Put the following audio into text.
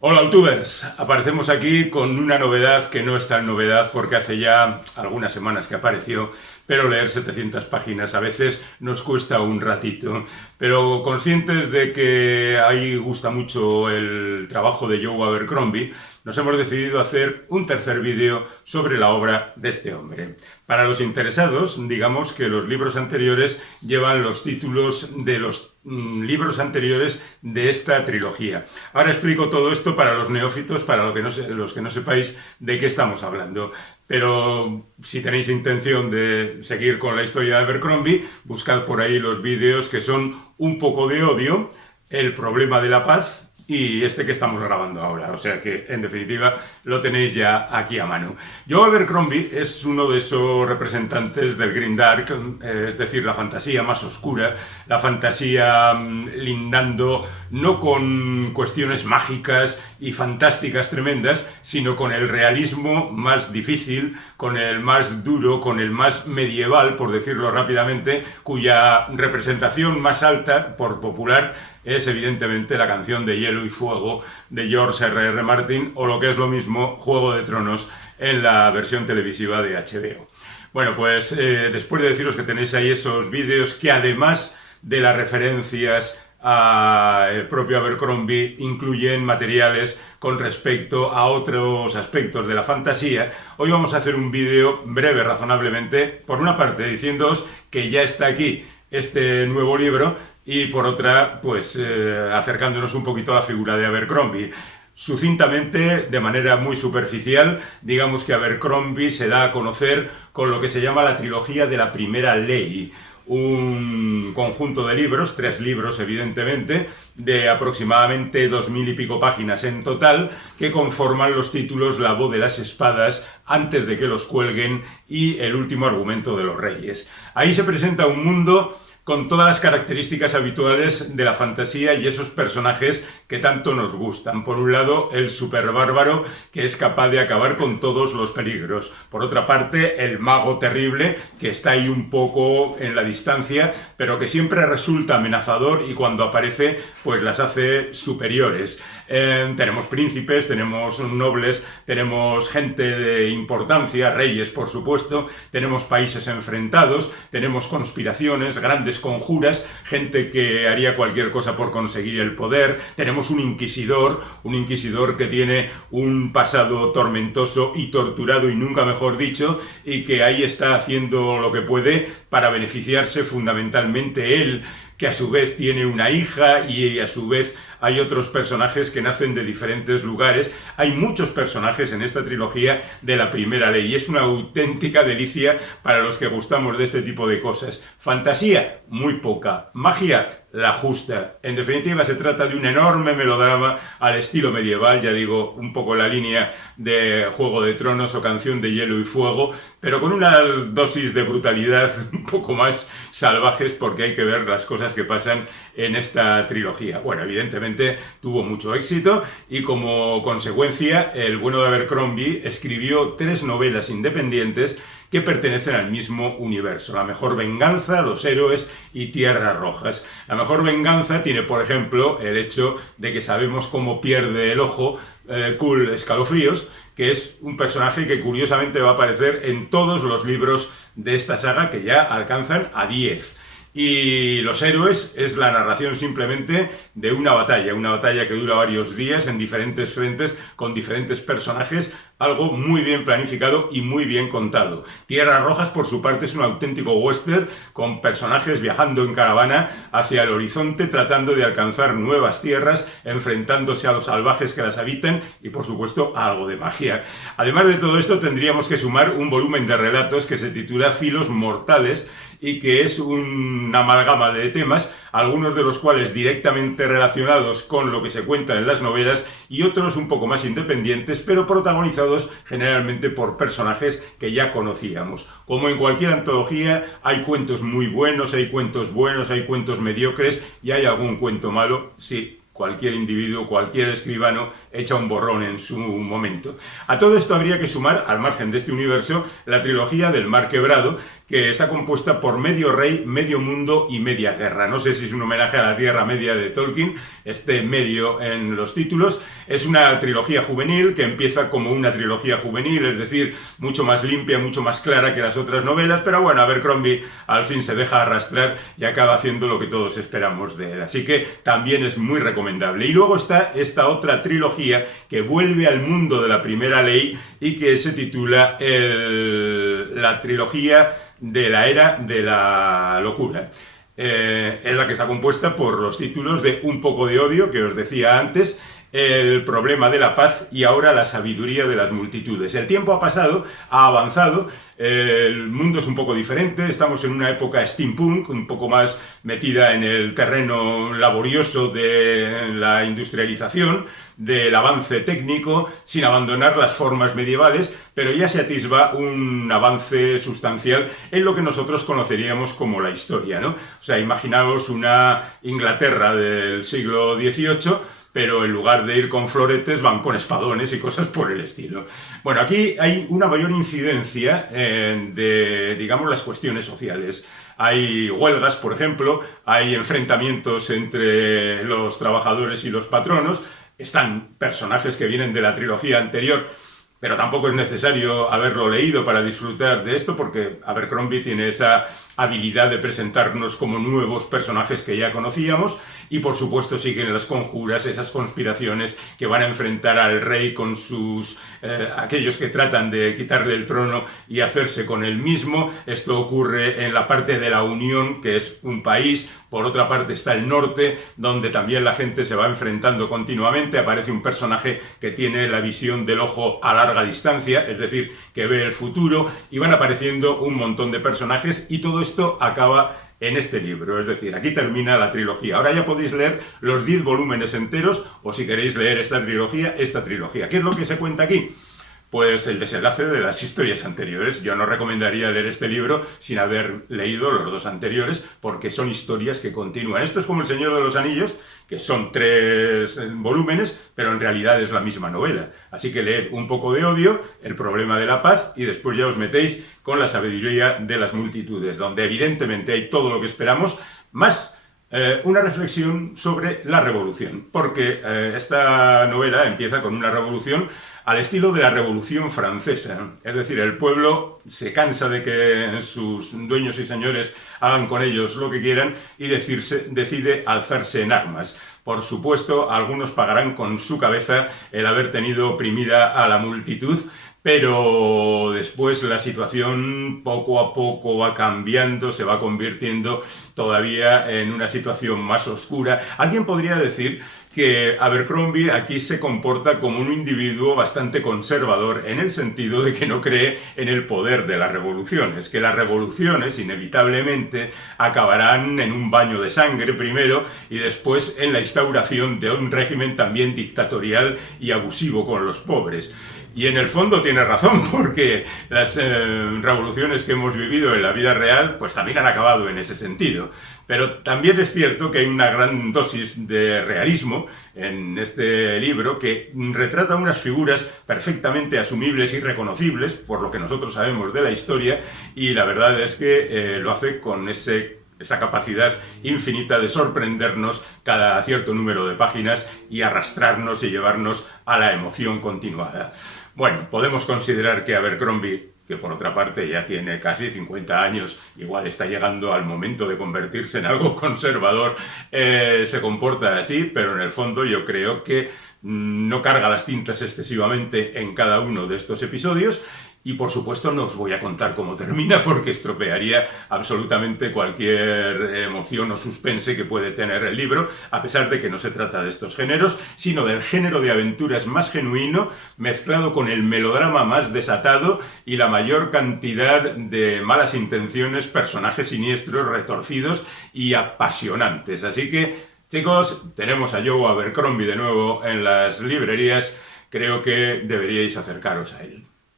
Hola, youtubers. Aparecemos aquí con una novedad que no es tan novedad porque hace ya algunas semanas que apareció, pero leer 700 páginas a veces nos cuesta un ratito. Pero conscientes de que ahí gusta mucho el trabajo de Joe Abercrombie, nos hemos decidido hacer un tercer vídeo sobre la obra de este hombre. Para los interesados, digamos que los libros anteriores llevan los títulos de los libros anteriores de esta trilogía. Ahora explico todo esto para los neófitos, para los que no sepáis de qué estamos hablando. Pero si tenéis intención de seguir con la historia de Abercrombie, buscad por ahí los vídeos que son Un poco de odio, El problema de la paz y este que estamos grabando ahora. O sea que, en definitiva, lo tenéis ya aquí a mano. Joe Abercrombie es uno de esos representantes del Grimdark, es decir, la fantasía más oscura, la fantasía lindando no con cuestiones mágicas y fantásticas tremendas, sino con el realismo más difícil, con el más duro, con el más medieval, por decirlo rápidamente, cuya representación más alta, por popular, es evidentemente la canción de Hielo y Fuego de George R.R. Martin, o lo que es lo mismo, Juego de Tronos en la versión televisiva de HBO. Bueno, pues después de deciros que tenéis ahí esos vídeos que además de las referencias el propio Abercrombie incluyen materiales con respecto a otros aspectos de la fantasía, hoy vamos a hacer un vídeo breve razonablemente, por una parte diciéndoos que ya está aquí este nuevo libro y por otra, pues acercándonos un poquito a la figura de Abercrombie. Sucintamente, de manera muy superficial, digamos que Abercrombie se da a conocer con lo que se llama la trilogía de la primera ley, un conjunto de libros, 3 libros evidentemente, de aproximadamente 2000 y pico páginas en total, que conforman los títulos La voz de las espadas, Antes de que los cuelguen y El último argumento de los reyes. Ahí se presenta un mundo con todas las características habituales de la fantasía y esos personajes que tanto nos gustan. Por un lado, el superbárbaro, que es capaz de acabar con todos los peligros. Por otra parte, el mago terrible, que está ahí un poco en la distancia, pero que siempre resulta amenazador y cuando aparece, pues las hace superiores. Tenemos príncipes, tenemos nobles, tenemos gente de importancia, reyes por supuesto, tenemos países enfrentados, tenemos conspiraciones, grandes conjuras, gente que haría cualquier cosa por conseguir el poder, tenemos un inquisidor que tiene un pasado tormentoso y torturado y nunca mejor dicho, y que ahí está haciendo lo que puede para beneficiarse fundamentalmente él, que a su vez tiene una hija y a su vez hay otros personajes que nacen de diferentes lugares. Hay muchos personajes en esta trilogía de la primera ley y es una auténtica delicia para los que gustamos de este tipo de cosas. Fantasía, muy poca. Magia, la justa. En definitiva, se trata de un enorme melodrama al estilo medieval, ya digo, un poco la línea de Juego de Tronos o Canción de Hielo y Fuego, pero con una dosis de brutalidad un poco más salvajes porque hay que ver las cosas que pasan en esta trilogía. Bueno, evidentemente tuvo mucho éxito y como consecuencia el bueno de Abercrombie escribió 3 novelas independientes que pertenecen al mismo universo. La mejor venganza, Los héroes y Tierras rojas. La mejor venganza tiene, por ejemplo, el hecho de que sabemos cómo pierde el ojo Cool Escalofríos, que es un personaje que curiosamente va a aparecer en todos los libros de esta saga, que ya alcanzan a 10. Y Los héroes es la narración simplemente de una batalla que dura varios días en diferentes frentes con diferentes personajes, algo muy bien planificado y muy bien contado. Tierras rojas, por su parte, es un auténtico western con personajes viajando en caravana hacia el horizonte tratando de alcanzar nuevas tierras, enfrentándose a los salvajes que las habitan y, por supuesto, a algo de magia. Además de todo esto, tendríamos que sumar un volumen de relatos que se titula Filos mortales y que es una amalgama de temas, algunos de los cuales directamente relacionados con lo que se cuenta en las novelas y otros un poco más independientes, pero protagonizados generalmente por personajes que ya conocíamos. Como en cualquier antología, hay cuentos muy buenos, hay cuentos mediocres y hay algún cuento malo, sí, cualquier individuo, cualquier escribano echa un borrón en su momento. A todo esto habría que sumar, al margen de este universo, la trilogía del Mar Quebrado, que está compuesta por medio rey, medio mundo y media guerra. No sé si es un homenaje a la Tierra Media de Tolkien, este medio en los títulos. Es una trilogía juvenil que empieza como una trilogía juvenil, es decir, mucho más limpia, mucho más clara que las otras novelas, pero bueno, Abercrombie al fin se deja arrastrar y acaba haciendo lo que todos esperamos de él. Así que también es muy recomendable. Y luego está esta otra trilogía que vuelve al mundo de la Primera Ley y que se titula la trilogía de la Era de la Locura. Es la que está compuesta por los títulos de Un poco de odio, que os decía antes, El problema de la paz y ahora La sabiduría de las multitudes. El tiempo ha pasado, ha avanzado, el mundo es un poco diferente, estamos en una época steampunk, un poco más metida en el terreno laborioso de la industrialización, del avance técnico, sin abandonar las formas medievales, pero ya se atisba un avance sustancial en lo que nosotros conoceríamos como la historia, ¿no? O sea, imaginaos una Inglaterra del siglo XVIII, pero en lugar de ir con floretes van con espadones y cosas por el estilo. Bueno, aquí hay una mayor incidencia de, digamos, las cuestiones sociales. Hay huelgas, por ejemplo, hay enfrentamientos entre los trabajadores y los patronos, están personajes que vienen de la trilogía anterior, pero tampoco es necesario haberlo leído para disfrutar de esto, porque Abercrombie tiene esa habilidad de presentarnos como nuevos personajes que ya conocíamos, y por supuesto siguen las conjuras, esas conspiraciones que van a enfrentar al rey con sus aquellos que tratan de quitarle el trono y hacerse con él mismo. Esto ocurre en la parte de la Unión, que es un país. Por otra parte está el norte, donde también la gente se va enfrentando continuamente. Aparece un personaje que tiene la visión del ojo a larga distancia, es decir, que ve el futuro, y van apareciendo un montón de personajes, y todo esto acaba en este libro, es decir, aquí termina la trilogía. Ahora ya podéis leer los 10 volúmenes enteros, o si queréis leer esta trilogía. ¿Qué es lo que se cuenta aquí? Pues el desenlace de las historias anteriores. Yo no recomendaría leer este libro sin haber leído los dos anteriores, porque son historias que continúan. Esto es como El Señor de los Anillos, que son 3 volúmenes, pero en realidad es la misma novela. Así que leed Un poco de odio, El problema de la paz, y después ya os metéis con La sabiduría de las multitudes, donde evidentemente hay todo lo que esperamos, más una reflexión sobre la revolución, porque esta novela empieza con una revolución al estilo de la Revolución Francesa. Es decir, el pueblo se cansa de que sus dueños y señores hagan con ellos lo que quieran y decide alzarse en armas. Por supuesto, algunos pagarán con su cabeza el haber tenido oprimida a la multitud, pero después la situación poco a poco va cambiando, se va convirtiendo todavía en una situación más oscura. Alguien podría decir que Abercrombie aquí se comporta como un individuo bastante conservador, en el sentido de que no cree en el poder de las revoluciones, que las revoluciones inevitablemente acabarán en un baño de sangre primero y después en la instauración de un régimen también dictatorial y abusivo con los pobres. Y en el fondo tiene razón, porque las revoluciones que hemos vivido en la vida real pues también han acabado en ese sentido. Pero también es cierto que hay una gran dosis de realismo en este libro, que retrata unas figuras perfectamente asumibles y reconocibles por lo que nosotros sabemos de la historia, y la verdad es que lo hace con esa capacidad infinita de sorprendernos cada cierto número de páginas y arrastrarnos y llevarnos a la emoción continuada. Bueno, podemos considerar que Abercrombie, que por otra parte ya tiene casi 50 años, igual está llegando al momento de convertirse en algo conservador, se comporta así, pero en el fondo yo creo que no carga las tintas excesivamente en cada uno de estos episodios. Y por supuesto no os voy a contar cómo termina, porque estropearía absolutamente cualquier emoción o suspense que puede tener el libro, a pesar de que no se trata de estos géneros, sino del género de aventuras más genuino, mezclado con el melodrama más desatado y la mayor cantidad de malas intenciones, personajes siniestros, retorcidos y apasionantes. Así que, chicos, tenemos a Joe Abercrombie de nuevo en las librerías. Creo que deberíais acercaros a él.